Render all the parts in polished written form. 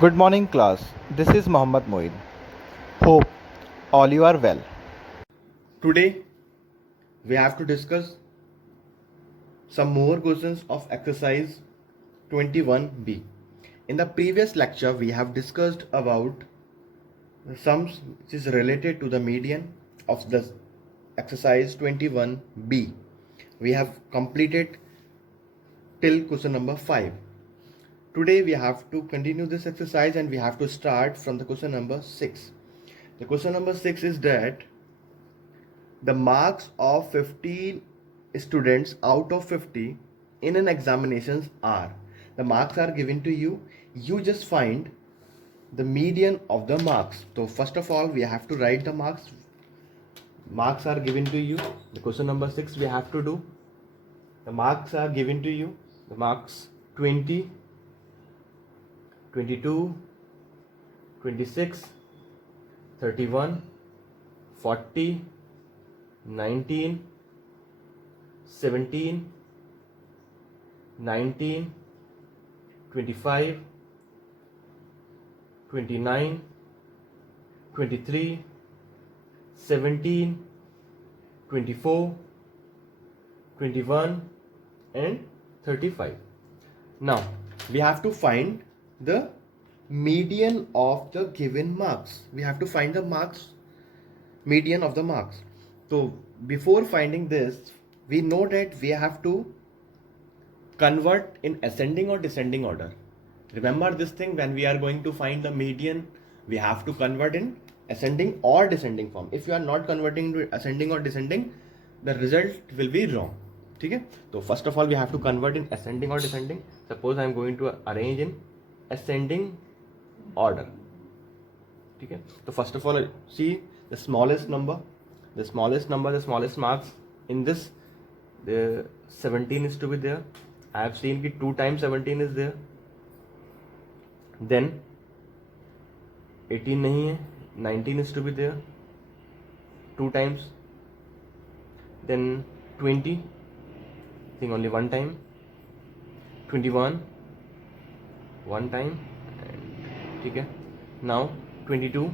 Good morning, class. This is Mohammad Moin. Hope all you are well. Today we have to discuss some more questions of exercise 21b. In the previous lecture we have discussed about the sums which is related to the median of the exercise 21b. We have completed till question number 5. Today we have to continue this exercise and we have to start from the question number 6. The question number 6 is that the marks of 15 students out of 50 in an examinations are, the marks are given to you, you just find the median of the marks. So first of all we have to write the marks are given to you. The question number 6 we have to do, the marks are given to you, the marks 20, 22, 26, 31, 40, 19, 17, 19, 25, 29, 23, 17, 24, 21 and 35. Now we have to find the median of the given marks. We have to find the median of the marks. So before finding this, we know that we have to convert in ascending or descending order. Remember this thing, when we are going to find the median, we have to convert in ascending or descending form. If you are not converting to ascending or descending, the result will be wrong. Okay? So first of all, we have to convert in ascending or descending. Suppose I am going to arrange in ascending order. Okay? So first of all, see the smallest number, the smallest marks in this, the 17 is to be there. I have seen that 2 times 17 is there. Then 18 nahi hai, 19 is to be there 2 times. Then 20, I think only 1 time. 21 1 time. Okay. Now 22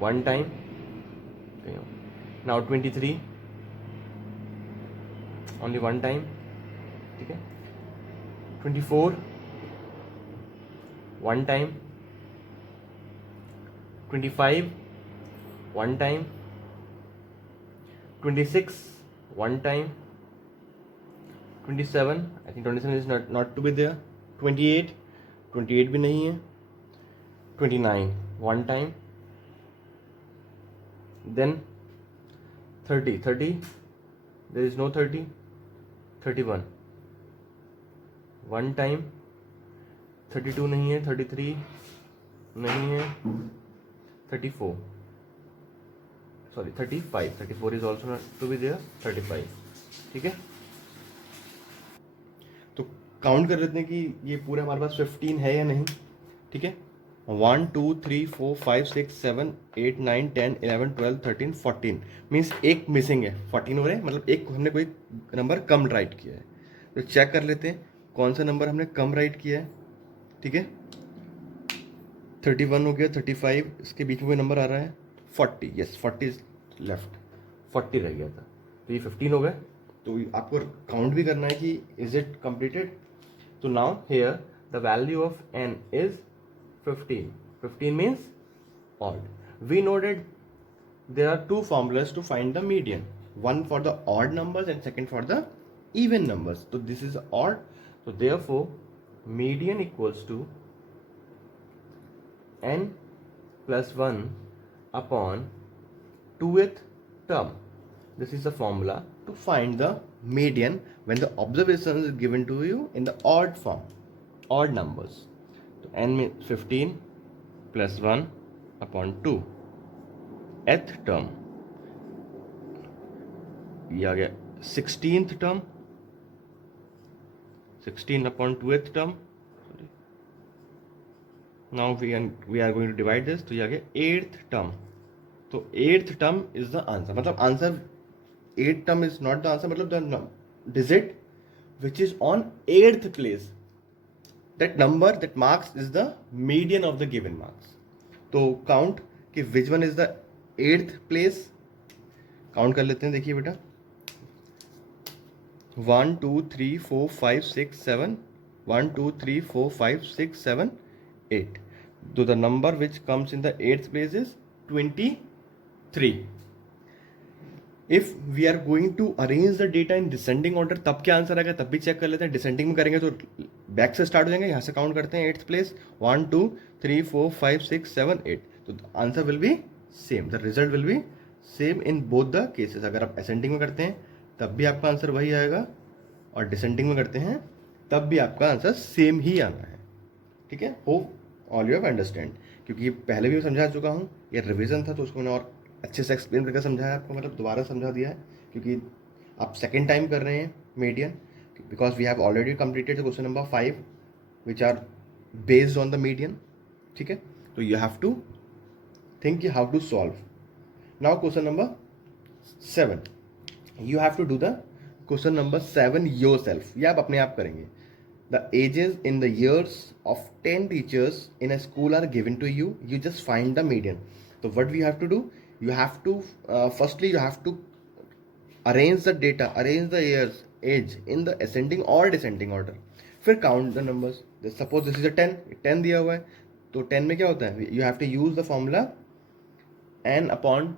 1 time. Okay. Now 23 only 1 time. Okay. 24 1 time. 25 1 time. 26 1 time. 27, I think 27 is not to be there. 28 भी नहीं है. 29 1 time. Then 30 there is no 30. 31 1 time. 32 नहीं है. 33 नहीं है. 34, sorry 35, 34 is also not to be there. 35. ठीक है. तो काउंट कर लेते हैं कि ये पूरे हमारे पास 15 है या नहीं. ठीक है. 1 2 3 4 5 6 7 8 9 10 11 12 13 14 मीन्स एक मिसिंग है. 14 हो रहे हैं, मतलब एक हमने कोई नंबर कम राइट किया है. तो चेक कर लेते हैं कौन सा नंबर हमने कम राइट किया है. ठीक है. 31 हो गया. 35, इसके बीच में कोई नंबर आ रहा है. 40, यस 40 इज लेफ्ट. 40 रह गया था. तो ये 15 हो गए. तो आपको काउंट भी करना है कि इज इट कंप्लीटेड. तो now here the value of n is 15. 15 means odd. We know that there are 2 formulas to find the median. One for the odd numbers and second for the even numbers. So this is odd. So therefore median equals to n plus 1 upon 2th term. This is the formula to find the median when the observation is given to you in the odd form, odd numbers. तो n में 15 plus 1 upon 2 th term, ये आ गया 16th term. 16 upon 2th term. Now we are going to divide this. तो ये आ गया 8th term. तो 8th term is the answer. मतलब answer 8th term is not the answer, मतलब the digit which is on 8th place. That number that marks is the median of the given marks. तो count कि which one is the 8th place. Count कर लेते हैं. देखिए बेटा, 1 2 3 4 5 6 7. 1 2 3 4 5 6 7 8. So the number which comes in the 8th place is 23. If we are going to arrange the data in descending order, तब क्या answer आएगा तब भी चेक कर लेते हैं. डिसेंडिंग में करेंगे तो बैक से स्टार्ट हो जाएंगे. यहाँ से काउंट करते हैं 8th प्लेस. 1 2 3 4 5 6 7 8. तो answer will be same. The result will B same in both the cases. अगर आप असेंडिंग में करते हैं तब भी आपका आंसर वही आएगा, और डिसेंडिंग में करते हैं तब भी आपका आंसर सेम ही आना है. ठीक है. Hope all you have understand. क्योंकि पहले भी मैं समझा चुका हूँ, ये रिवीजन था तो उसको मैंने और अच्छे से एक्सप्लेन करके समझाया आपको, मतलब दोबारा समझा दिया है. क्योंकि आप सेकेंड टाइम कर रहे हैं median, because we have already completed question number 5 which are based on the median. ठीक है. तो you have to think how to solve. Now question number 7. You have to do the question number 7 yourself. ये आप अपने आप करेंगे. The ages in the years of 10 teachers in a school are given to you. You just find the median. So what we have to do? You have to firstly you have to arrange the data, arrange the years, age in the ascending or descending order. फिर count the numbers. Suppose this is a 10. 10 दिया हुआ है, तो 10 में क्या होता है? You have to use the formula n upon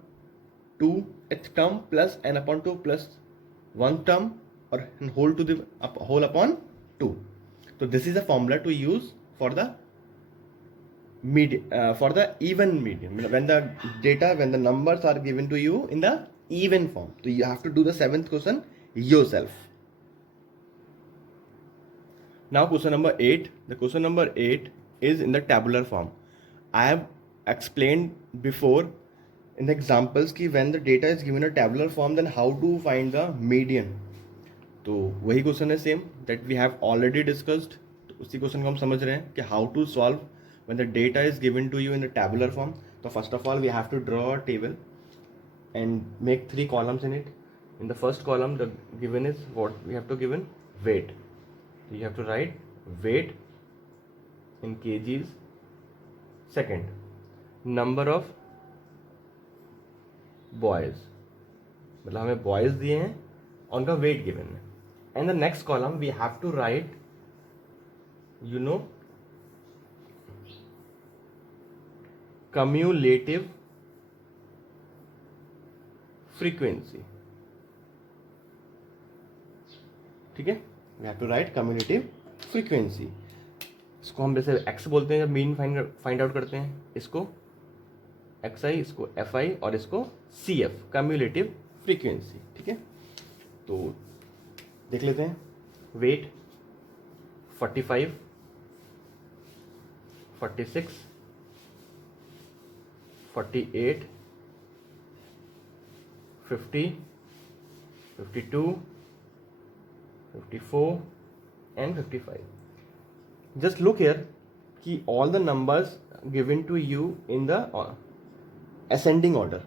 2th term plus n upon 2 plus 1 term or whole to the whole upon 2. So this is a formula to use for the for the even median. When the data, when the numbers are given to you in the even form, so you have to do the 7th question yourself. Now question number 8. The question number 8 is in the tabular form. I have explained before in the examples कि when the data is given a tabular form, then how to find the median. तो वही question है same that we have already discussed. तो उसी question को हम समझ रहे हैं कि how to solve when the data is given to you in the tabular form. तो first of all we have to draw a table and make 3 columns in it. In the first column the given is what we have to given weight. So you have to write weight in kgs. Second, number of boys, मतलब हमें boys दिए हैं, उनका weight given है. And the next column we have to write cumulative frequency. ठीक है. We have to write cumulative frequency. इसको हम जैसे x बोलते हैं जब मीन फाइंड आउट करते हैं, इसको xi, इसको fi और इसको cf, cumulative frequency. ठीक है. तो देख लेते हैं. Wait 45, 46, 48, 50, 52, 54 and 55. Just look here कि all the numbers given to you in the ascending order.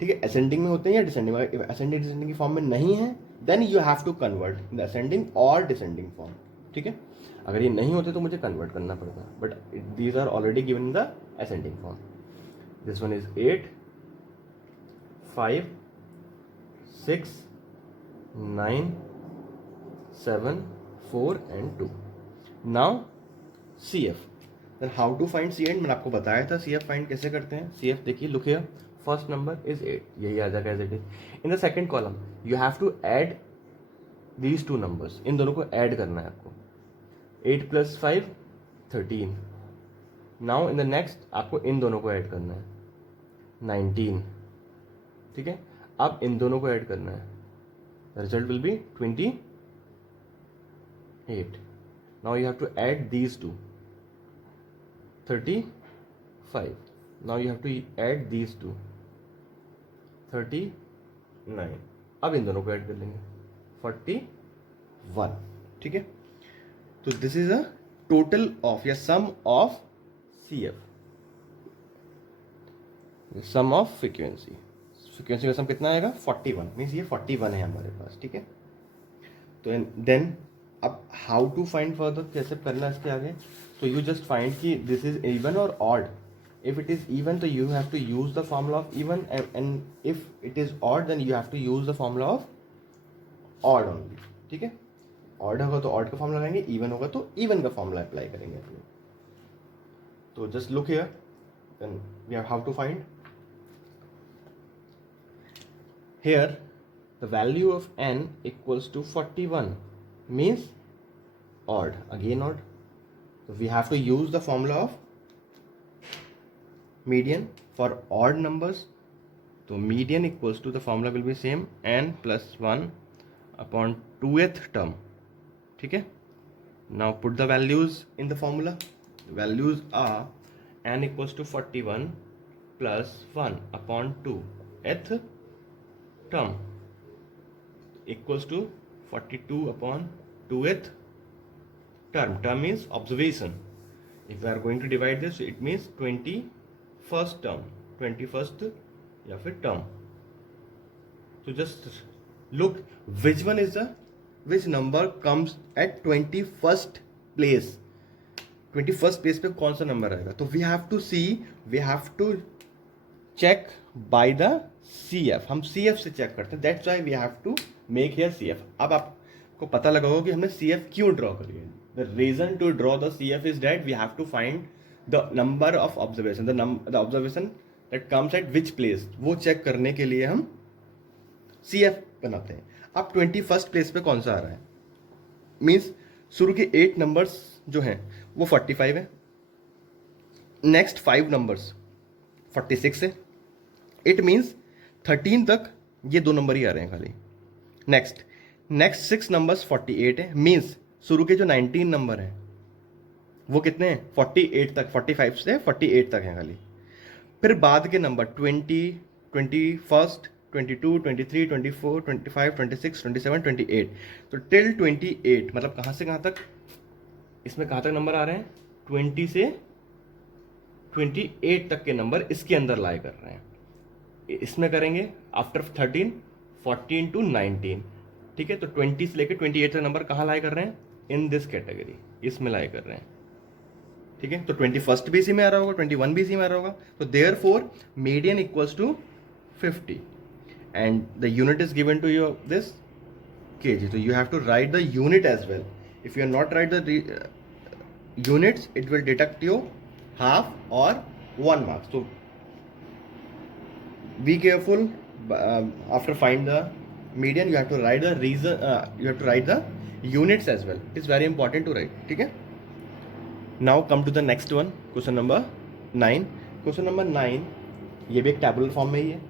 ठीक है. असेंडिंग में होते हैं या डिसेंडिंग में? असेंडिंग डिसेंडिंग की फॉर्म में नहीं है then you have to convert in the ascending और डिसेंडिंग फॉर्म. ठीक है. अगर ये नहीं होते तो मुझे कन्वर्ट करना पड़ता, but these are already given in the ascending form. This one is 8, 5, 6, 9, 7, 4 and 2. Now CF. Then how to find CF मैंने आपको बताया था. CF फाइंड कैसे करते हैं? CF देखिए, look here. First number is 8, यही आ जाएगा as it is. In the second column you have to add these 2 numbers. इन दोनों को ऐड करना है आपको. 8 + 5 13. नाउ इन द नेक्स्ट आपको इन दोनों को ऐड करना है 19. ठीक है. अब इन दोनों को ऐड करना है. Result will be 28. Now you have to add these 2 35. Now you have to add these 2 39. अब इन दोनों को ऐड कर लेंगे 41. ठीक है. तो this is a total of या sum of CF, sum of frequency. Frequency का सम कितना आएगा? 41. मीन्स ये 41 है हमारे पास. ठीक है. तो देन अब हाउ टू फाइंड फर्दर, कैसे करना इसके आगे? तो यू जस्ट फाइंड कि दिस इज इवन और odd. If it is even तो you have to use the formula of even, and if it is odd then you have to use the formula of odd only. ठीक है, odd होगा तो odd का formula लगाएंगे, even होगा तो even का फॉर्मूला अप्लाई करेंगे अपने. तो just look here, then we have how to find. Here the value of n equals to 41 means odd, again odd. So we have to use the formula of median for odd numbers. So median equals to, the formula will be same, n plus 1 upon 2th term. ठीक है, now put the values in the formula. The values are n equals to 41 plus 1 upon 2th term equals to 42 upon 2th term. Term means observation. If we are going to divide this, it means 21st term, 21st या फिर term. So just look which one is the, which number comes at 21st place. 21st place पे कौन सा number आएगा? तो we have to see, we have to check by the CF. हम CF से check करते हैं. That's why we have to make here CF. अब आपको पता लगा होगा कि हमने CF क्यों ड्रॉ करी है. The reason to draw the CF is that we have to find the number of observation, the observation that comes at which place. वो चेक करने के लिए हम CF बनाते हैं. अब 21st प्लेस पे कौन सा आ रहा है? मीन्स शुरू के 8 नंबर्स जो हैं वो 45 है, नेक्स्ट 5 नंबर्स 46 है. इट मीन्स 13 तक ये 2 नंबर ही आ रहे हैं खाली. नेक्स्ट 6 नंबर्स 48 है. मीन्स शुरू के जो 19 नंबर हैं वो कितने हैं? 48 तक, 45 से 48 तक हैं खाली. फिर बाद के नंबर 20, 21, 22, 23, 24, 25, 26, 27, 28. तो टिल 28 मतलब कहाँ से कहाँ तक? इसमें कहाँ तक नंबर आ रहे हैं? 20 से 28 तक के नंबर इसके अंदर लाई कर रहे हैं. इसमें करेंगे आफ्टर 13, 14 टू 19. ठीक है, तो 20 से लेकर 28 तक नंबर कहाँ लाई कर रहे हैं? इन दिस कैटेगरी, इसमें लाई कर रहे हैं. ठीक है, तो 21st भी इसी में आ रहा होगा, 21 भी इसी में आ रहा होगा. तो therefore median equals to 50 and the unit is given to your this kg. So you have to write the unit as well. If you are not write the units, it will deduct your half or 1 mark. So be careful. After find the median, you have to write the reason. You have to write the units as well. It is very important to write. ठीक है. Now come to the next one. Question number 9. Question number 9. ये भी एक tabular form में ही है.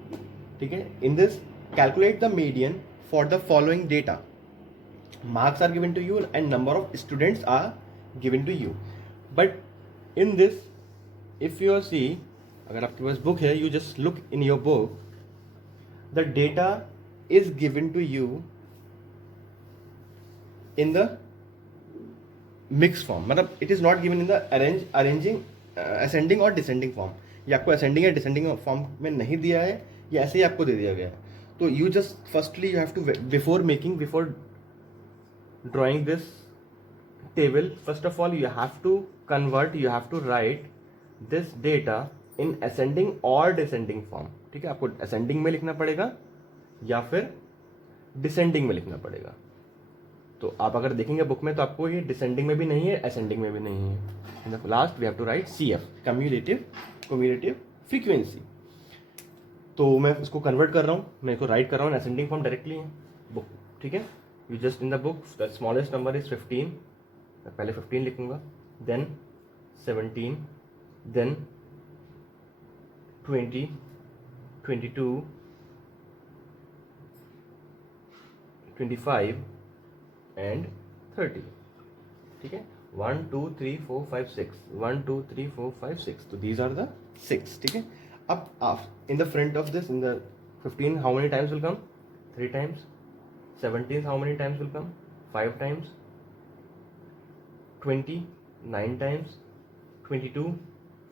ठीक है. In this, calculate the median for the following data. Marks are given to you and number of students are given to you. But in this, if you see, अगर आपके पास book है, you just look in your book. The data is given to you in the mixed form. मतलब it is not given in the arranging ascending or descending form. ये आपको ascending या descending form में नहीं दिया है, ये ऐसे ही आपको दे दिया गया है. So you just firstly you have to, before drawing this table, first of all you have to write this data in ascending or descending form. ठीक है, आपको ascending में लिखना पड़ेगा या फिर descending में लिखना पड़ेगा. तो आप अगर देखेंगे बुक में तो आपको ये descending में भी नहीं है, ascending में भी नहीं है. In the last we have to write CF, cumulative frequency. तो मैं उसको कन्वर्ट कर रहा हूँ, मैं इसको राइट कर रहा हूँ असेंडिंग फॉर्म डायरेक्टली बुक. ठीक है, you just in the book the smallest number is 15. मैं पहले 15 लिखूंगा, देन 17, देन 20, 22, 25 एंड 30. ठीक है, 1 2 3 4 5 6, 1 2 3 4 5 6. तो दीज आर द 6. ठीक है, अब in the front of this, in the 15, how many times will come? 3 times. 17, how many times will come? 5 times. 20, 9 times. 22,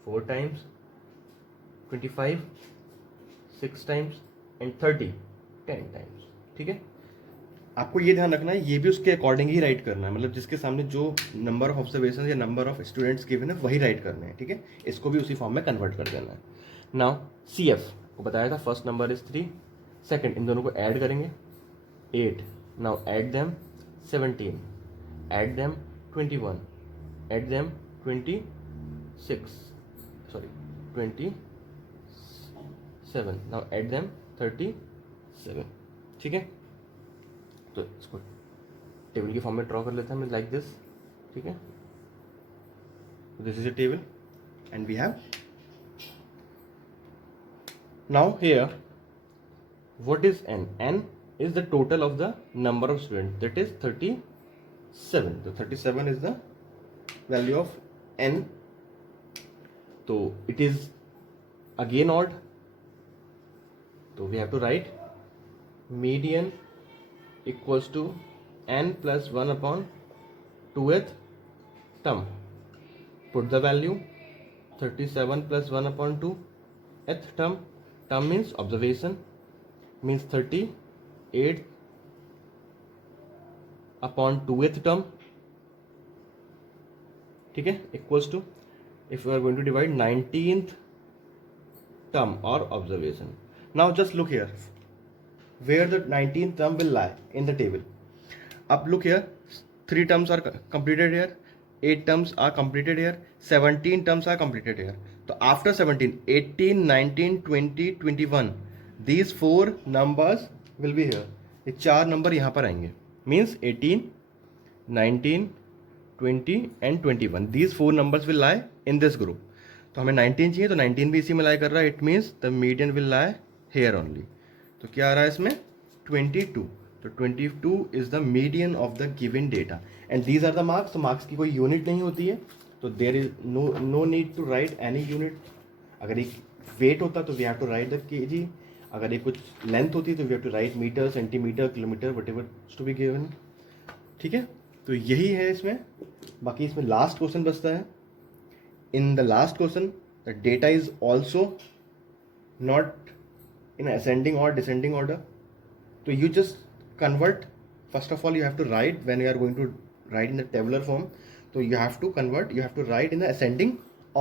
4 times. 25, 6 times. And 30, 10 times. ठीक है, आपको ये ध्यान रखना है, ये भी उसके अकॉर्डिंग ही राइट करना है, मतलब जिसके सामने जो नंबर ऑफ ऑब्जर्वेशन या नंबर ऑफ स्टूडेंट्स गिवन है वही राइट करने हैं, ठीक है। इसको भी उसी फॉर्म में कन्वर्ट कर देना है। नाउ सी एफ को बताया था, फर्स्ट नंबर इज 3, सेकंड, इन दोनों को ऐड करेंगे 8, now add them 17, add them 21, add them 26, sorry 27, now add them 37, ठीक है। तो इसको टेबल की फॉर्म में ड्रॉ कर लेते हैं लाइक दिस, ठीक है। This is a table and we have now here what is n? n is the total of the number of students, that is 37. So 37 is the value of n. So it is again odd, so we have to write median equals to n plus 1 upon 2th term. Put the value 37 plus 1 upon 2th term. Term means observation, means 38 upon 2th term, ठीक है, equals to, if you are going to divide 19th term or observation. Now just look here where the 19th term will lie in the table. Up look here, 3 terms are completed here, 8 terms are completed here, 17 terms are completed here. So after 17, 18, 19, 20, 21, these 4 numbers will be here. ये 4 number यहाँ पर आएंगे, means 18, 19, 20 and 21. These 4 numbers will lie in this group. तो हमें 19 चाहिए, तो 19 भी इसी में lie कर रहा है. It means the median will lie here only. तो क्या आ रहा है इसमें 22. तो 22 is the median of the given data and these are the marks. तो marks की कोई यूनिट नहीं होती है, तो there is no need to write any unit. अगर एक weight होता तो we have to write the kg. अगर एक कुछ लेंथ होती तो we have to write metre, centimetre, kilometre, whatever is to be given. ठीक है, तो यही है इसमें. बाकी इसमें लास्ट क्वेश्चन बचता है. In the last question the data is also not in ascending or descending order. So you just convert. First of all, you have to write when you are going to write in the tabular form. So you have to convert. You have to write in the ascending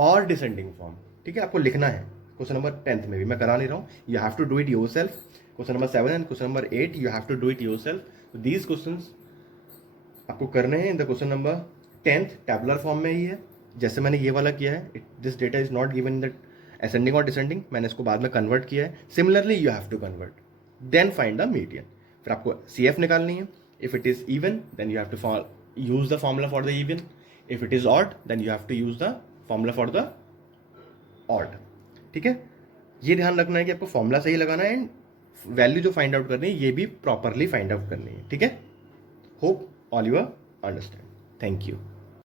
or descending form. ठीक है, आपको लिखना है. Question number 10th में भी मैं करा नहीं रहा हूँ. You have to do it yourself. Question number 7 and question number 8 you have to do it yourself. So these questions आपको करने हैं in the question number 10th tabular form में ही है, जैसे मैंने ये वाला किया है. This data is not given in the ascending or descending. मैंने इसको बाद में कन्वर्ट किया है. Similarly you have to convert, then find the median. फिर आपको CF निकालनी है. If it is even then you have to use the formula for the even. If it is odd then you have to use the formula for the odd. ठीक है, ये ध्यान रखना है कि आपको फॉर्मूला सही लगाना है एंड वैल्यू जो फाइंड आउट करनी है ये भी प्रॉपरली फाइंड आउट करनी है. ठीक है, hope all you understand. Thank you.